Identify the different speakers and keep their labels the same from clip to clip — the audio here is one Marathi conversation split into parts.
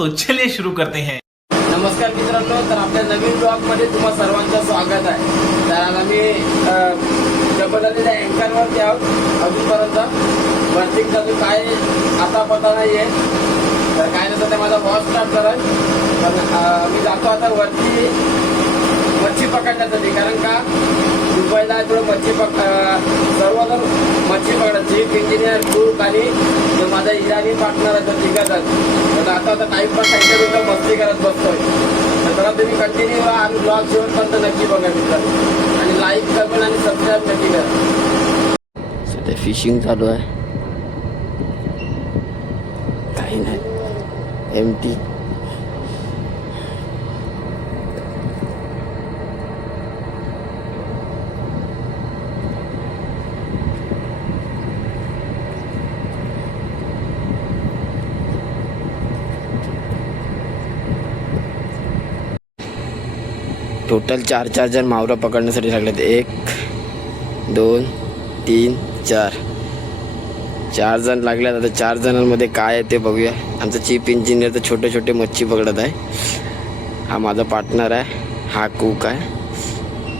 Speaker 1: तो चलिए शुरू करते हैं।
Speaker 2: नमस्कार मित्रांनो तर आपल्या नवीन ब्लॉगमध्ये तुम्हा सर्वांचं स्वागत आहे. तर आम्ही डबल आलेल्या अँकरवरती आहोत. अजूनपर्यंत वरती अजून काय आता पता नाही आहे तर काय नसतं ते माझा बॉस स्टार्ट करत पण मी जातो आता वरती मच्छी पकडण्यासाठी. कारण का? दुबईला थोडं मच्छी पक सर्वजण मच्छी पकडत चीफ इंजिनियर कुक आणि माझा इराणी पार्टनर आहे तो तिघाचाच तर आता आता पण साईडला सुद्धा मस्ती करत बसतोय. तर जरा तुम्ही कंटिन्यू व्हा आणि ब्लॉग शेवटपर्यंत नक्की बघा मित्रांनो आणि लाईक कमेंट आणि सबस्क्राईब नक्की करा. सध्या फिशिंग चालू आहे. काही नाही. एम टी टोटल चार चार जण मावरं पकडण्यासाठी लागलेत. एक दोन तीन चार. चार जण लागल्यात. आता चार जणांमध्ये काय आहे ते बघूया. आमचा चीफ इंजिनियर तर छोटे छोटे मच्छी पकडत आहे. हा माझा पार्टनर आहे. हा कुक आहे.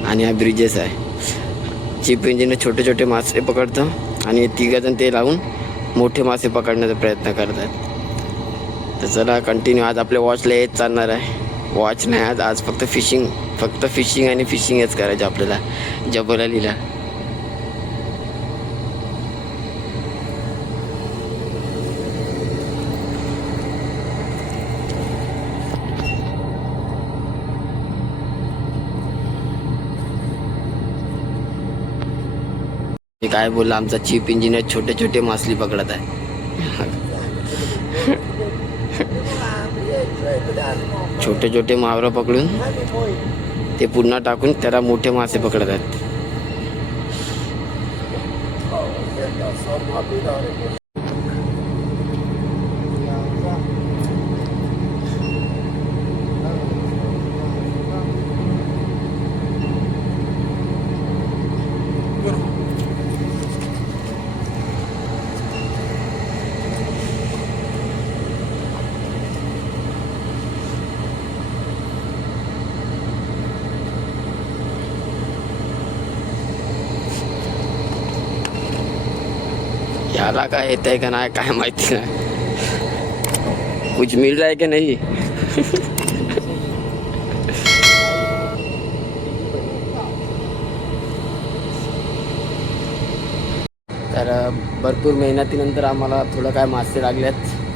Speaker 2: आणि हा ब्रिजेस आहे. चीफ इंजिनियर छोटे छोटे मासे पकडतो. आणि तिघजण ते लावून मोठे मासे पकडण्याचा प्रयत्न करत आहेत. तर चला कंटिन्यू आज आपल्या वॉचला हेच चालणार आहे. वॉच नाही आज आज फक्त फिशिंग फक्त फिशिंग आणि फिशिंगच करायचं आपल्याला. जबलालीला मी काय बोलला आमचा चीफ इंजिनियर छोटे छोटे मासली पकडत आहे. छोटे छोटे मावरं पकडून. ते पुन्हा टाकून त्याला मोठे मासे पकडत आहेत याला का येत आहे का नाही काय माहिती नाही. कुछ मिल रहा है की नाही? तर भरपूर मेहनतीनंतर आम्हाला थोडं काय मासे लागल्यात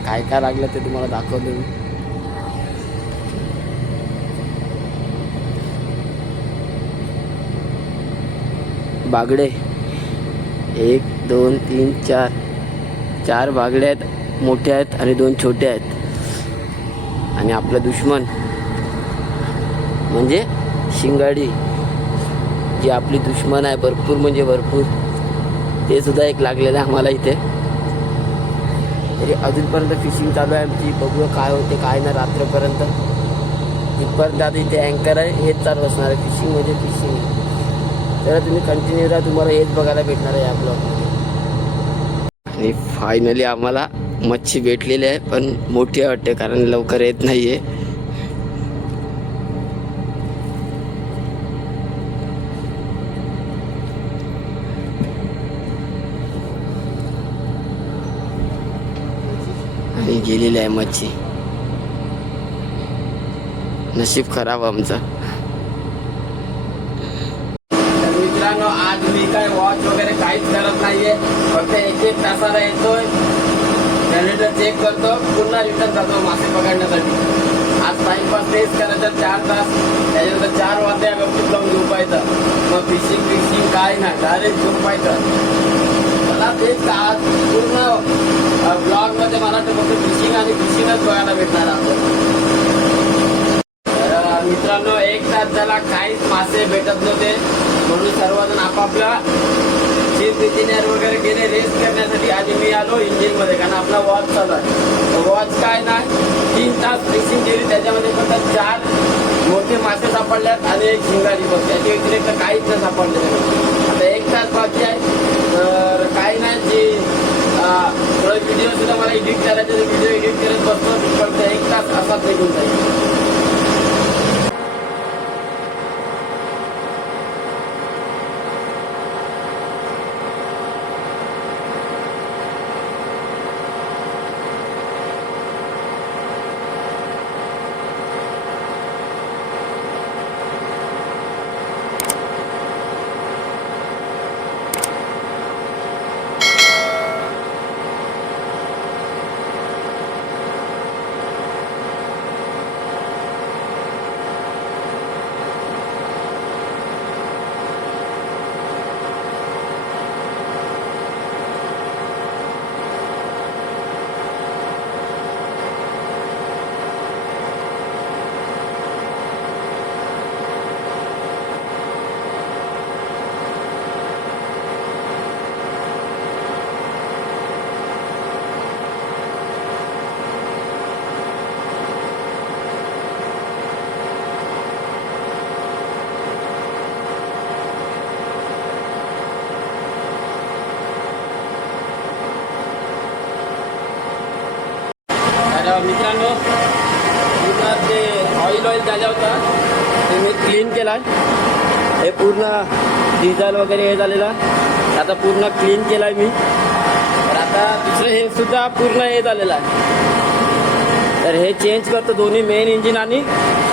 Speaker 2: काय काय लागलं ते तुम्हाला दाखवतो मी. बागडे. एक दोन तीन चार. चार बागडे आहेत मोठे आहेत आणि दोन छोटे आहेत. आणि आपलं दुश्मन म्हणजे शिंगाडी जी आपली दुश्मन आहे भरपूर म्हणजे भरपूर. ते सुद्धा एक लागलेलं आहे आम्हाला इथे. तरी अजूनपर्यंत फिशिंग चालू आहे आमची. बघूया काय होते काय नाही रात्रपर्यंत. इथपर्यंत आता इथे अँकर आहे. हेच चालू असणार आहे. फिशिंग म्हणजे फिशिंग तर तुम्ही कंटिन्यू राहा तुम्हाला हेच बघायला भेटणार आहे या आणि फायनली आम्हाला मच्छी भेटलेली आहे पण मोठी वाटते कारण लवकर येत नाही आहे आणि गेलेली आहे मच्छी. नशीब खराब आमचं तर मित्रांनो आज मी काय वॉच वगैरे काहीच करत नाहीये. फक्त एक एक तासाला येतोय. जनरेटर चेक करतो. पुन्हा रिटर्न जातो मासे पकडण्यासाठी. आज टाइमपास तेच करायचं. चार तास. त्याच्यानंतर चार वाजता या गप्पीत लावून झोपायचं मग फिशिंग फिशिंग काय नाही. डायरेक्ट झोपायचं मला तेच आज पूर्ण ब्लॉगमध्ये मला वाटतं फक्त फिशिंग आणि फिशिंगच बघायला भेटणार आपण मित्रांनो एक तास झाला. काहीच मासे भेटत नव्हते. म्हणून सर्वजण आपापला चीफ इंजिनियर वगैरे गेले रेस्ट करण्यासाठी आणि मी आलो इंजिनमध्ये कारण आपला वॉच चालू आहे. वॉच काय नाही तीन तास फिक्सिंग केली त्याच्यामध्ये फक्त चार मोठे मासे सापडल्यात आणि एक शिंगारी बघ त्याच्या व्यतिरिक्त काहीच नाही सापडले आता एक तास बाकी आहे. तर काही नाही जी व्हिडिओ सुद्धा मला एडिट करायचे व्हिडिओ एडिट करत बसतो फक्त एक तास असाच निघून जाईल तर मित्रांनो पूर्ण ते ऑइल ऑइल झालं होता ते मी क्लीन केला हे पूर्ण डिझेल वगैरे हे झालेलं आता पूर्ण क्लीन केलं आहे मी. तर आता दुसरं हे सुद्धा पूर्ण हे झालेलं आहे. तर हे चेंज करतो दोन्ही मेन इंजिन आणि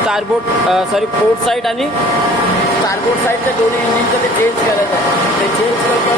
Speaker 2: स्टारबोर्ड सॉरी पोर्ट साईड आणि स्टारबोर्ड साईडच्या दोन्ही इंजिनचं ते चेंज करायचं. ते चेंज करतो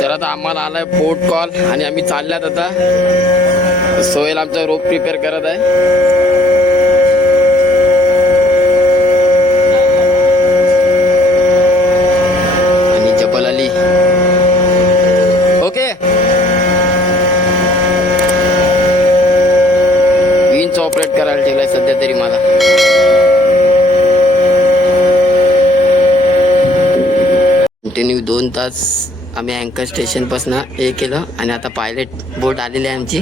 Speaker 2: तर आता आम्हाला आलाय फोर्ट कॉल आणि आम्ही चालल्यात आता. सोहेल आमचा रोप प्रिपेअर करत आहे. आणि Jebel Ali. Okay. Winch operate करायला ठेवलाय सध्या तरी मला. कंटिन्यू दोन तास. आम्ही अँकर स्टेशनपासून हे केलं आणि आता पायलट बोट आलेली आहे आमची.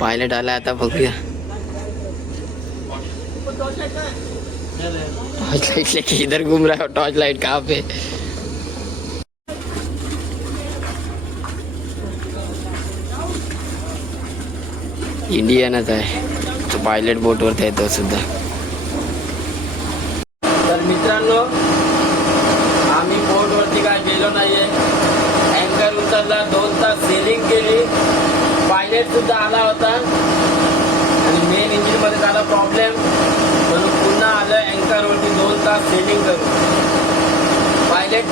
Speaker 2: पायलट आला आता बघूया. टॉर्च लाइट लेके इधर घूम रहा है टॉर्च लाइट कहाँ पे? इंडियनच आहे. तो पायलट बोटवरती आहे तो सुद्धा तर मित्रांनो आम्ही बोटवरती काय गेलो नाहीये अँकर उतरला दोन तास सेलिंग केली पायलट सुद्धा आला होता. आणि मेन इंजिनमध्ये झाला प्रॉब्लेम म्हणून पुन्हा आलं अँकर वरती दोन तास सेलिंग करून. पायलट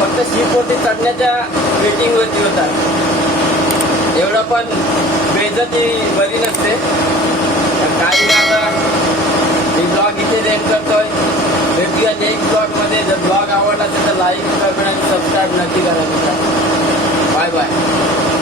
Speaker 2: फक्त शिपवरती चढण्याच्या वेटिंग वरती होता. एवढं पण बेजती बरी नसते. तर काही नाही आता मी ब्लॉग इथे रेम करतोय. भेटूया नेक्स्ट ब्लॉगमध्ये. जर ब्लॉग आवडला असेल तर लाईक कमेंट आणि सबस्क्राईब नक्की करायचं बाय बाय